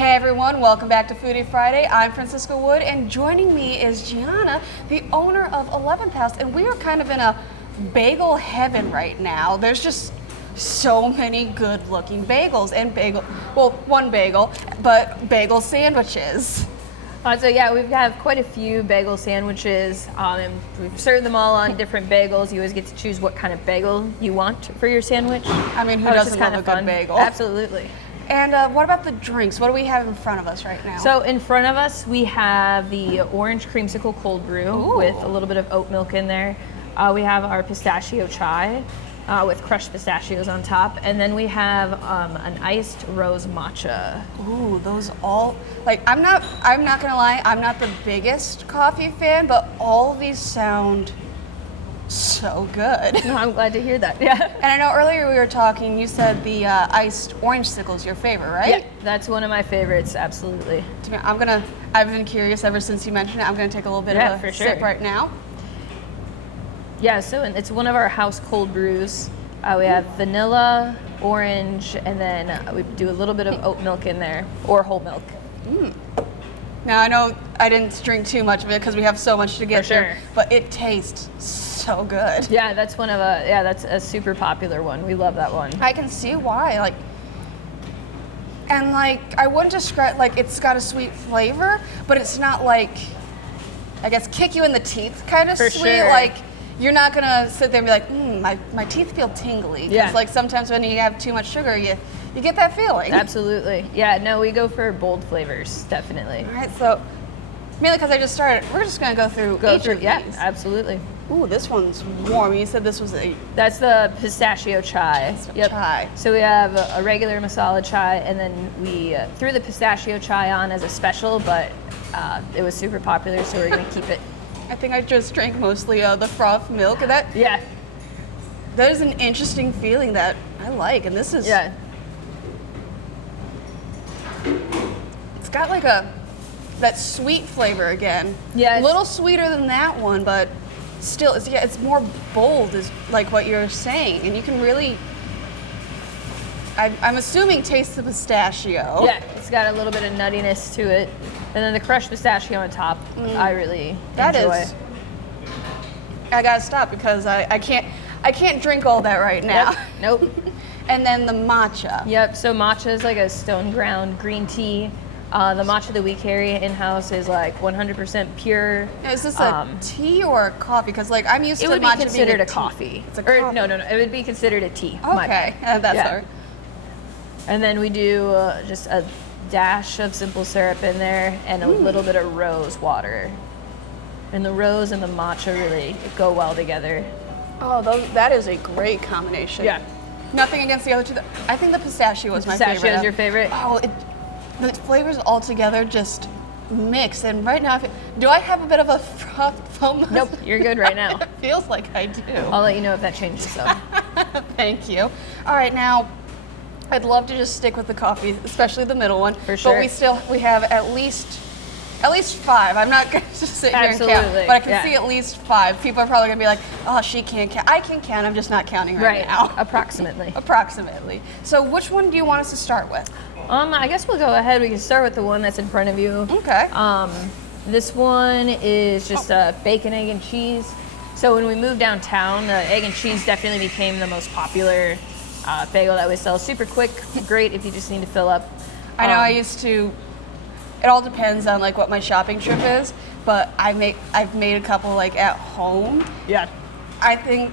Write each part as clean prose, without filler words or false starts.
Hey everyone, welcome back to Foodie Friday. I'm Francisca Wood, and joining me is Gianna, the owner of 11th House, and we are kind of in a bagel heaven right now. There's just so many good-looking bagels and one bagel, but bagel sandwiches. So yeah, we have quite a few bagel sandwiches, and we've served them all on different bagels. You always get to choose what kind of bagel you want for your sandwich. I mean, who doesn't love a good bagel? Absolutely. And what about the drinks? What do we have in front of us right now? So in front of us, we have the orange creamsicle cold brew with a little bit of oat milk in there. We have our pistachio chai with crushed pistachios on top, and then we have an iced rose matcha. Ooh, those all, like, I'm not gonna lie, I'm not the biggest coffee fan, but all of these sound so good. No, I'm glad to hear that. Yeah. And I know earlier we were talking, you said the iced orange sickle is your favorite, right? Yeah, that's one of my favorites, absolutely. I've been curious ever since you mentioned it. I'm gonna take a little bit of a sip right now. Yeah, so it's one of our house cold brews. We have vanilla, orange, and then we do a little bit of oat milk in there, or whole milk. Now I know I didn't drink too much of it because we have so much to get through, but it tastes so good. Yeah, that's that's a super popular one. We love that one. I can see why. I wouldn't describe, it's got a sweet flavor, but it's not like, I guess, kick you in the teeth kind of sweet. Sure. You're not gonna sit there and be like, my teeth feel tingly. Yeah. Because sometimes when you have too much sugar, you get that feeling. Absolutely. Yeah, no, we go for bold flavors, definitely. All right, so mainly because I just started, we're just gonna go through each of these. Yeah, absolutely. Ooh, this one's warm. You said this was That's the pistachio chai. Chai. So we have a regular masala chai, and then we threw the pistachio chai on as a special, but it was super popular, so we're gonna keep it. I think I just drank mostly the froth milk, and that is an interesting feeling that I like, and this is it's got like that sweet flavor again. Yeah, a little sweeter than that one, but still, it's more bold, is like what you're saying, and you can really, I'm assuming, taste the pistachio. Yeah, it's got a little bit of nuttiness to it, and then the crushed pistachio on top. I really enjoy. I gotta stop because I can't drink all that right now. Nope. And then the matcha. Yep. So matcha is like a stone ground green tea. The matcha that we carry in-house is like 100% pure. Now, is this a tea or a coffee? Because I'm used to matcha being It would be considered a coffee. It's a coffee. No. It would be considered a tea. Okay, that's all right. And then we do just a dash of simple syrup in there and a little bit of rose water. And the rose and the matcha really go well together. Oh, that is a great combination. Yeah. Nothing against the other two. I think the pistachio was my favorite. Pistachio is your favorite? Oh, the flavors all together just mix. And right now, do I have a bit of a foam? Nope, you're good right now. It feels like I do. I'll let you know if that changes though. Thank you. All right, now, I'd love to just stick with the coffee, especially the middle one. For sure. But we have at least 5. I'm not going to sit here and count, but I can see at least 5. People are probably going to be like, oh, she can't count. I can count, I'm just not counting right now. Approximately. Approximately. So which one do you want us to start with? I guess we'll go ahead. We can start with the one that's in front of you. Okay. This one is just bacon, egg, and cheese. So when we moved downtown, the egg and cheese definitely became the most popular bagel that we sell. Super quick, great if you just need to fill up. I know I used to. It all depends on what my shopping trip is, but I've made a couple at home. Yeah. I think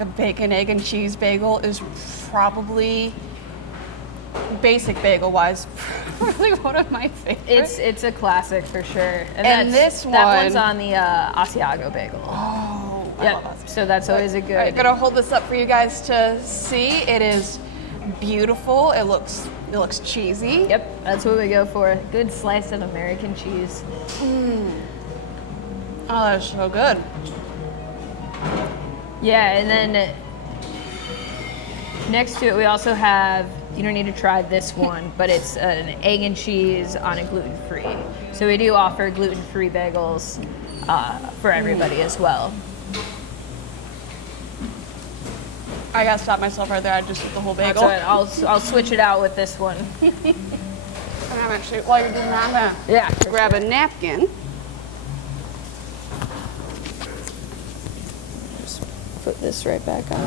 a bacon, egg, and cheese bagel is probably, basic bagel wise, probably one of my favorites. It's a classic for sure. And that one's on the Asiago bagel. Oh, I love Asiago. So that's always a good. I'm gonna hold this up for you guys to see. It is beautiful. It looks cheesy. Yep, that's what we go for. Good slice of American cheese. Oh, that's so good. Yeah, and then next to it we also have, you don't need to try this one, but it's an egg and cheese on a gluten-free. So we do offer gluten-free bagels for everybody as well. I gotta stop myself right there. I just eat the whole bagel. That's all right. I'll switch it out with this one. I'm actually, while you're doing that, I'm gonna Yeah. grab a napkin. Just put this right back on.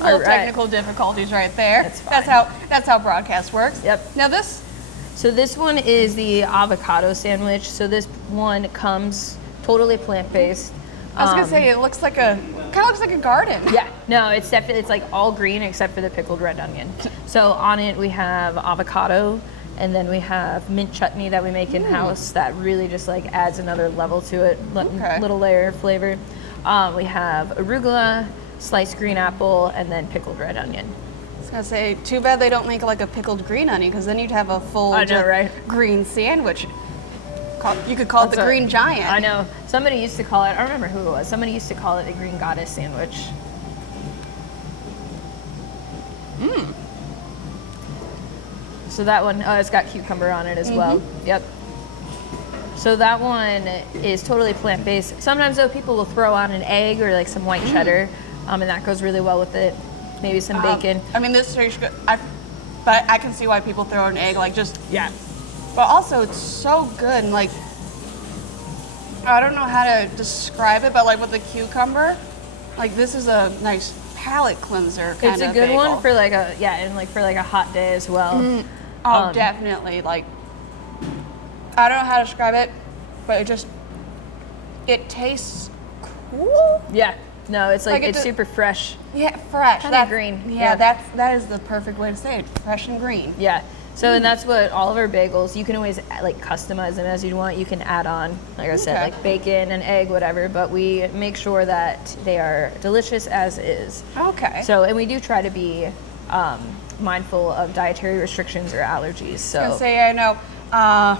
Little All right. technical difficulties right there. That's fine. That's how broadcast works. Yep. Now this, So this one is the avocado sandwich. So this one comes totally plant-based. I was gonna say, it looks like kind of looks like a garden. Yeah, no, it's definitely, it's like all green except for the pickled red onion. So on it we have avocado, and then we have mint chutney that we make in-house that really just like adds another level to it, Okay. little layer of flavor. We have arugula, sliced green apple, and then pickled red onion. I was gonna say, too bad they don't make like a pickled green onion, because then you'd have a full I know, right? green sandwich. You could call it the That's green giant. I know. Somebody used to call it, I don't remember who it was, somebody used to call it the green goddess sandwich. So that one, it's got cucumber on it as well. Yep. So that one is totally plant-based. Sometimes though, people will throw on an egg or like some white cheddar, and that goes really well with it. Maybe some bacon. I mean, this tastes good. But I can see why people throw an egg, like just. Yeah. But also, it's so good. And like, I don't know how to describe it, but like with the cucumber, like this is a nice palate cleanser kind It's of a good bagel. one for like a, and like for like a hot day as well. Oh, definitely. Like, I don't know how to describe it, but it tastes cool. Yeah. No, it's like, Like it's super fresh. Yeah, fresh. Kinda That's- green. Yeah, Yeah. that is the perfect way to say it. Fresh and green. Yeah. So and that's what all of our bagels, you can always like customize them as you want. You can add on, like I said, Okay. like bacon and egg, whatever, but we make sure that they are delicious as is. Okay. So, and we do try to be mindful of dietary restrictions or allergies. So, I was gonna say, I know,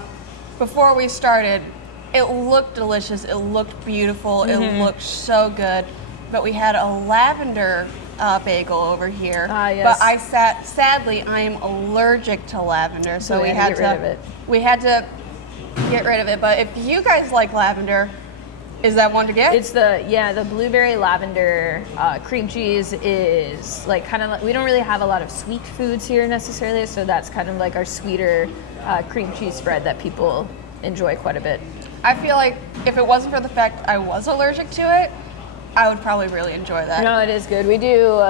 before we started, it looked delicious, it looked beautiful, it looked so good, but we had a lavender bagel over here. Ah, yes. But sadly, I am allergic to lavender, so we had get rid of it. We had to get rid of it, but if you guys like lavender, is that one to get? it's the blueberry lavender cream cheese is like kind of like, we don't really have a lot of sweet foods here necessarily, so that's kind of like our sweeter cream cheese spread that people enjoy quite a bit. I feel like if it wasn't for the fact I was allergic to it, I would probably really enjoy that. No, it is good. We do.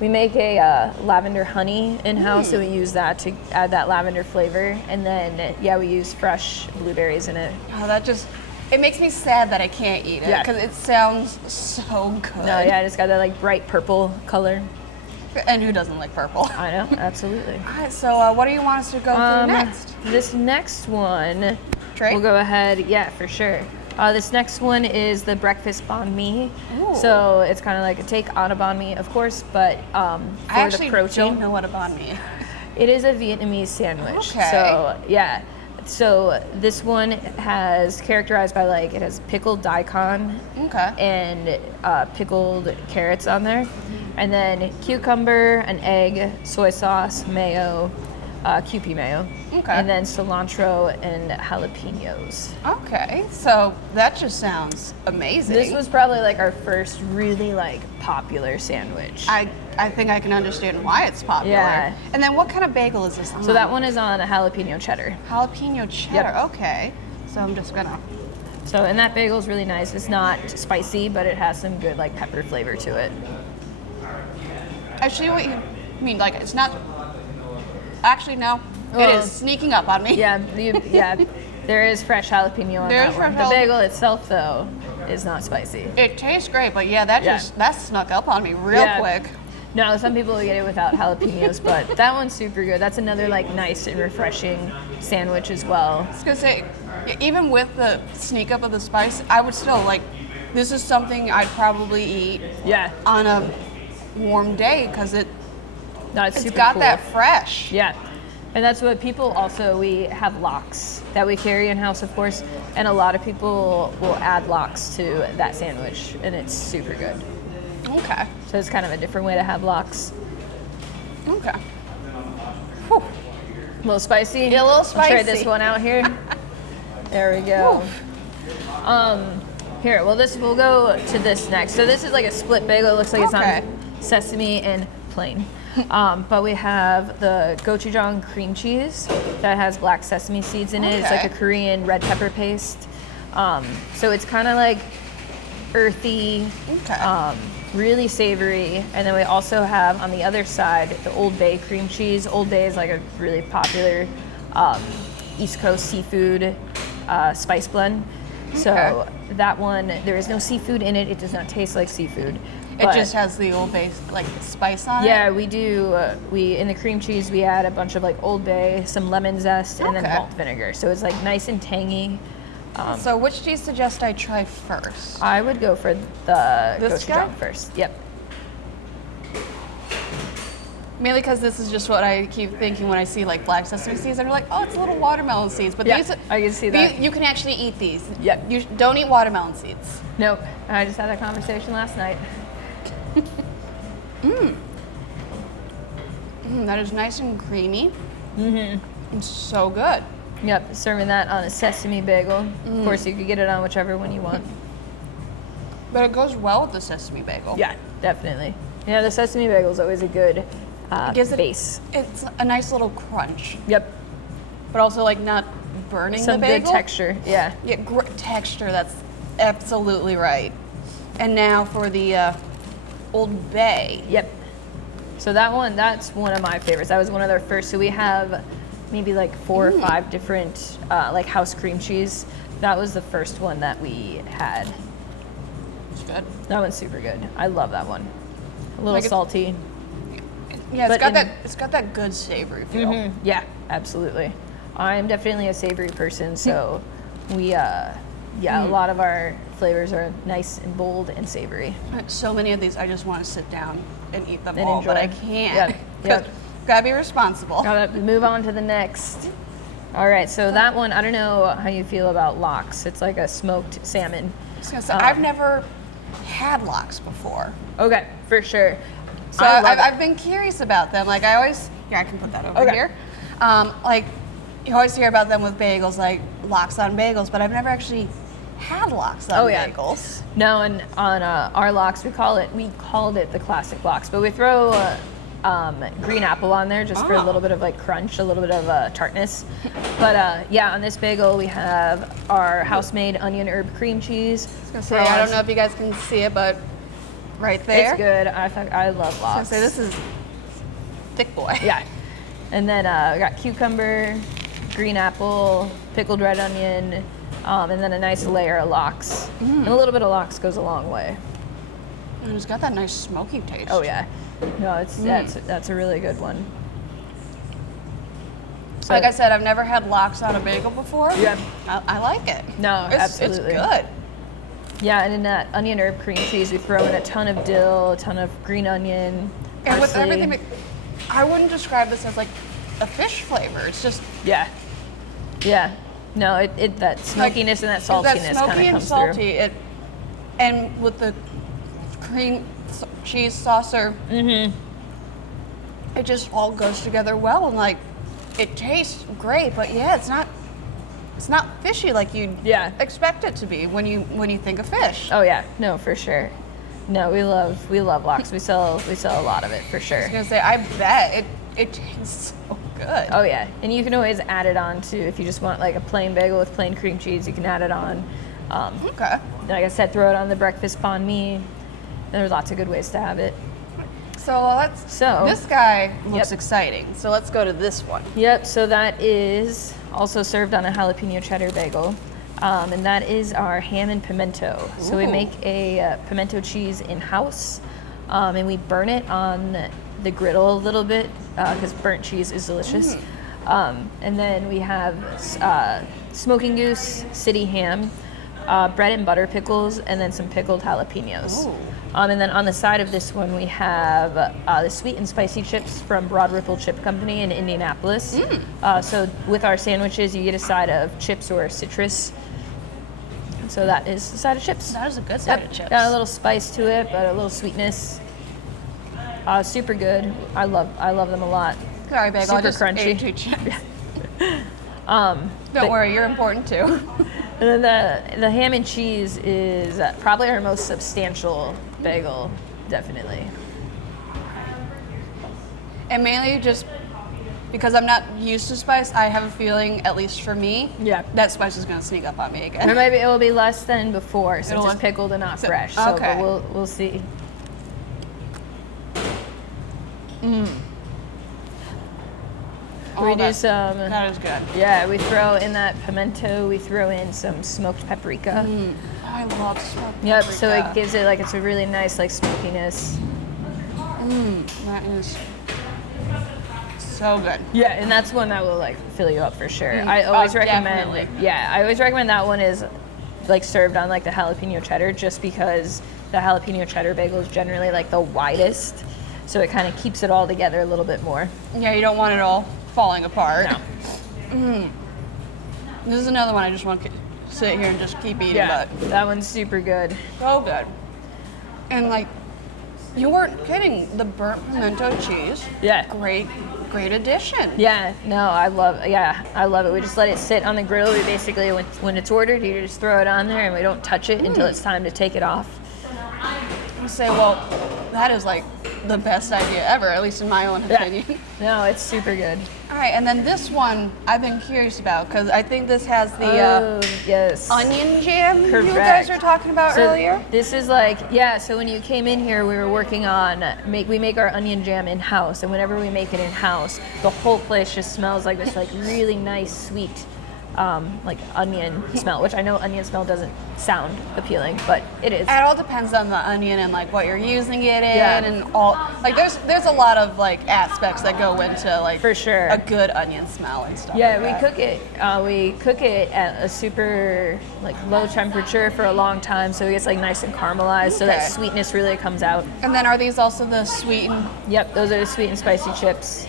We make a lavender honey in-house, so we use that to add that lavender flavor. And then, we use fresh blueberries in it. Oh, it makes me sad that I can't eat it Yeah. because it sounds so good. No, it's got that like bright purple color. And who doesn't like purple? I know, absolutely. All right, so what do you want us to go through next? This next one, Trey? we'll go ahead. Yeah, for sure. This next one is the breakfast banh mi. Ooh. So it's kind of like a take on a banh mi, of course, but for I actually the protein. don't know what a banh mi is. It is a Vietnamese sandwich. Okay. So yeah. So this one has characterized by like it has pickled daikon Okay. and pickled carrots on there, and then cucumber, an egg, soy sauce, mayo, Kewpie mayo, Okay. and then cilantro and jalapenos. Okay, so that just sounds amazing. This was probably like our first really like popular sandwich. I think I can understand why it's popular. Yeah. And then what kind of bagel is this on? So that one is on a jalapeno cheddar. Jalapeno cheddar. Okay. So I'm just gonna. So and that bagel is really nice. It's not spicy, but it has some good like pepper flavor to it. I see what you mean. Like it's not. Actually, no. It Well, is sneaking up on me. Yeah, there is fresh jalapeno on There that is one. fresh The bagel itself, though, is not spicy. It tastes great, but yeah, that snuck up on me real Yeah. quick. No, some people will get it without jalapenos, but that one's super good. That's another like nice and refreshing sandwich as well. I was gonna say, even with the sneak up of the spice, I would still like. This is something I'd probably eat Yeah, on a warm day because no, it's it's super got cool. that fresh. Yeah, and that's what people also, we have lox that we carry in house, of course, and a lot of people will add lox to that sandwich, and it's super good. Okay. So it's kind of a different way to have lox. Okay. A little spicy. Yeah, a little I'll try spicy. this one out here. There we go. Here, well, we'll go to this next. So this is like a split bagel. It looks like it's Okay. on sesame and plain. But we have the gochujang cream cheese that has black sesame seeds in it. It's like a Korean red pepper paste. So it's kind of like earthy, really savory. And then we also have on the other side the Old Bay cream cheese. Old Bay is like a really popular East Coast seafood spice blend. So that one, there is no seafood in it. It does not taste like seafood. It just has the Old Bay like spice on it? Yeah, we do. In the cream cheese, we add a bunch of like Old Bay, some lemon zest, and then malt vinegar. So it's like nice and tangy. So which do you suggest I try first? I would go for the gochujang first. Yep. Mainly because this is just what I keep thinking when I see like black sesame seeds. And I'm like, oh, it's little watermelon seeds. But these, I can see that. You can actually eat these. Yep. You don't eat watermelon seeds. Nope. I just had that conversation last night. That is nice and creamy. It's so good. Yep. Serving that on a sesame bagel. Of course, you could get it on whichever one you want. But it goes well with the sesame bagel. Yeah, definitely. Yeah, the sesame bagel is always a good base. It's a nice little crunch. Yep. But also like not burning Some the bagel. good texture. Yeah. Yeah, texture. That's absolutely right. And now for the Old Bay. Yep. So that's one of my favorites. That was one of their first. So we have maybe like 4 or 5 different like house cream cheese. That was the first one that we had. It's good. That one's super good. I love that one. A little salty. Yeah, it's got that good savory feel. Yeah, absolutely. I'm definitely a savory person, so we a lot of our flavors are nice and bold and savory. So many of these, I just want to sit down and eat them And all, enjoy. but I can't. Yep. Gotta be responsible. Gotta move on to the next. All right, so that one, I don't know how you feel about lox. It's like a smoked salmon. I was gonna say, I've never had lox before. Okay, for sure. So I've been curious about them. Like I always, I can put that over here. Like you always hear about them with bagels, like lox on bagels, but I've never actually had lox on bagels. No, and on our lox, we called it the classic lox, but we throw green apple on there just for a little bit of like crunch, a little bit of tartness. But on this bagel we have our house-made onion herb cream cheese. I was gonna say, I don't know if you guys can see it, but right there. It's good. I love lox. So this is thick boy. Yeah. And then we got cucumber, green apple, pickled red onion, and then a nice layer of lox. And a little bit of lox goes a long way. And it's got that nice smoky taste. Oh yeah. No, that's a really good one. So, like I said, I've never had lox on a bagel before. Yeah. I like it. No, absolutely. It's good. Yeah, and in that onion herb cream cheese, we throw in a ton of dill, a ton of green onion, parsley. And with everything, I wouldn't describe this as like a fish flavor. It's just yeah. No, it that smokiness and that saltiness kind of comes salty, through. And with the cream cheese saucer, it just all goes together well, and like it tastes great. But yeah, it's not fishy like you'd expect it to be when you think of fish. Oh yeah, no, for sure. No, we love lox. We sell a lot of it for sure. I was gonna say, I bet it tastes so good. Oh yeah, and you can always add it on to, if you just want like a plain bagel with plain cream cheese, you can add it on. Okay. Like I said, throw it on the breakfast banh mi. There's lots of good ways to have it. So this guy looks exciting. So let's go to this one. Yep, so that is also served on a jalapeno cheddar bagel. And that is our ham and pimento. Ooh. So we make a pimento cheese in-house, and we burn it on the griddle a little bit, because burnt cheese is delicious. And then we have smoking goose, city ham, bread and butter pickles, and then some pickled jalapenos. And then on the side of this one, we have the sweet and spicy chips from Broad Ripple Chip Company in Indianapolis. So with our sandwiches, you get a side of chips or citrus. So that is the side of chips. That is a good side of chips. Got a little spice to it, but a little sweetness. Super good. I love them a lot. Sorry, bagel. Super I just crunchy. ate 2 chips. Don't worry, you're important too. And then the ham and cheese is probably our most substantial bagel, definitely. And mainly just because I'm not used to spice, I have a feeling, at least for me, Yeah. that spice is gonna sneak up on me again. Or maybe it will be less than before since It'll it's look- pickled and not fresh. So okay. but we'll see. Oh, We do some. That is good. Yeah, we throw in that pimento. We throw in some smoked paprika. Oh, I love smoked Yep. paprika. So it gives it like it's a really nice like smokiness. That is so good. Yeah, and that's one that will like fill you up for sure. I always recommend. definitely. Yeah, I always recommend that one is like served on like the jalapeno cheddar, just because the jalapeno cheddar bagel is generally like the widest, so it kind of keeps it all together a little bit more. Yeah, you don't want it all falling apart. No. This is another one I just want to sit here and just keep eating, Yeah, but that one's super good. so good. And like, you weren't kidding, the burnt pimento cheese, Yeah. great addition. Yeah, no, I love it. We just let it sit on the grill. We basically, when it's ordered, you just throw it on there and we don't touch it until it's time to take it off. You say, well, that is like the best idea ever, at least in my own opinion. No, it's super good. All right, and then this one I've been curious about because I think this has the Yes. onion jam you Correct. guys were talking about So earlier. this is like, yeah, so when you came in here, we were working on, we make our onion jam in-house, and whenever we make it in-house, the whole place just smells like this like really nice, sweet, like onion smell, which I know onion smell doesn't sound appealing, but it is. It all depends on the onion and like what you're using it in, Yeah. and all like there's a lot of like aspects that go into like For sure. a good onion smell and stuff. Yeah, like we that. cook it at a super like low temperature for a long time, so it gets like nice and caramelized, so that Okay. sweetness really comes out. And then are these also the sweetened? Yep, those are the sweet and spicy chips.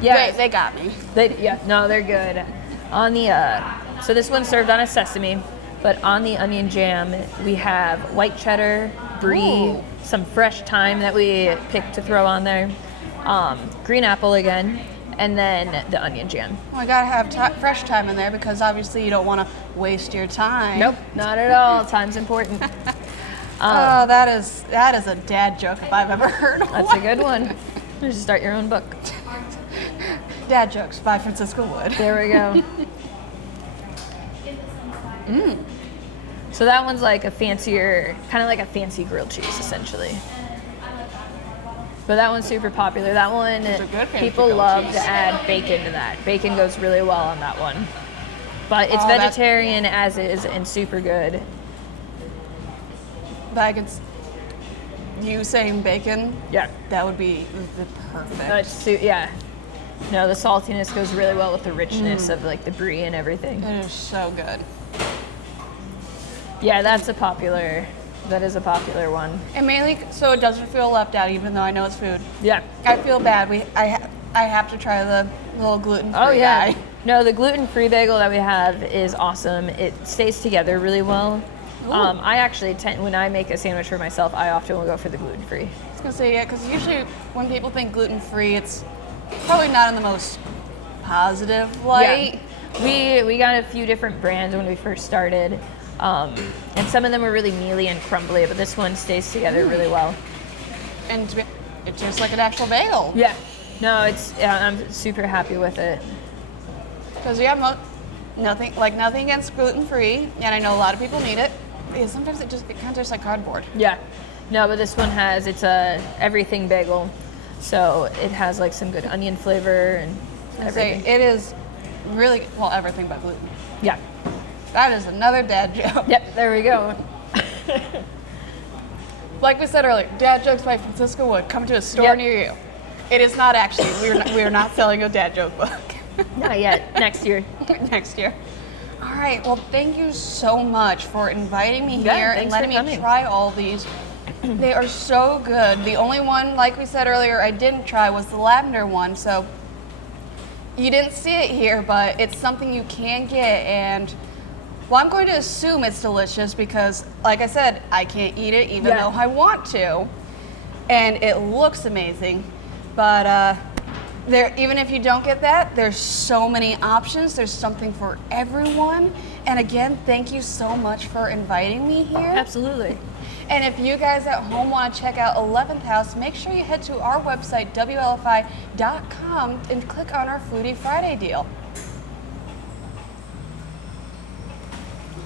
They got me. They're good. On the so this one's served on a sesame, but on the onion jam we have white cheddar, brie, Ooh. some fresh thyme that we picked to throw on there, green apple again, and then the onion jam. Well, I gotta have fresh thyme in there because obviously you don't want to waste your time. Nope, not at all. Time's important. Oh, that is a dad joke if I've ever heard one. That's a good one. You should start your own book. Dad jokes by Francisco Wood. There we go. So that one's like a fancier, kind of like a fancy grilled cheese, essentially. But that one's super popular. That one, It's a good fancy people grilled love cheese. to add bacon to that. Bacon goes really well on that one. But it's Oh, that's- vegetarian as is and super good. Like you saying bacon, Yeah. that would be the perfect. Yeah. No, the saltiness goes really well with the richness of like the brie and everything. It is so good. Yeah, that is a popular one. And mainly so it doesn't feel left out, even though I know it's food. Yeah. I feel bad. I have to try the little gluten-free Oh yeah. guy. No, the gluten-free bagel that we have is awesome. It stays together really well. Ooh. I actually when I make a sandwich for myself, I often will go for the gluten-free. I was gonna say, yeah, because usually when people think gluten-free, it's probably not in the most positive light. Yeah. We got a few different brands when we first started, and some of them were really mealy and crumbly, but this one stays together really well. And it tastes like an actual bagel. Yeah. No, I'm super happy with it. Because nothing against gluten-free, and I know a lot of people need it. Because sometimes it kind of tastes like cardboard. Yeah. No, but this one it's a everything bagel. So it has like some good onion flavor and I say everything. it is really everything but gluten. Yeah. That is another dad joke. Yep, there we go. Like we said earlier, dad jokes by Francisco Wood. Come to a store Yep. near you. It is not actually. We are not selling a dad joke book. Not yet. Next year. Next year. All right. Well, thank you so much for inviting me Yeah, here and thanks letting for me coming. try all these. They are so good. The only one, like we said earlier, I didn't try was the lavender one. So you didn't see it here, but it's something you can get. And well, I'm going to assume it's delicious because, like I said, I can't eat it even Yeah. though I want to. And it looks amazing. But There, even if you don't get that, there's so many options. There's something for everyone. And again, thank you so much for inviting me here. Absolutely. And if you guys at home want to check out 11th House, make sure you head to our website, WLFI.com, and click on our Foodie Friday deal.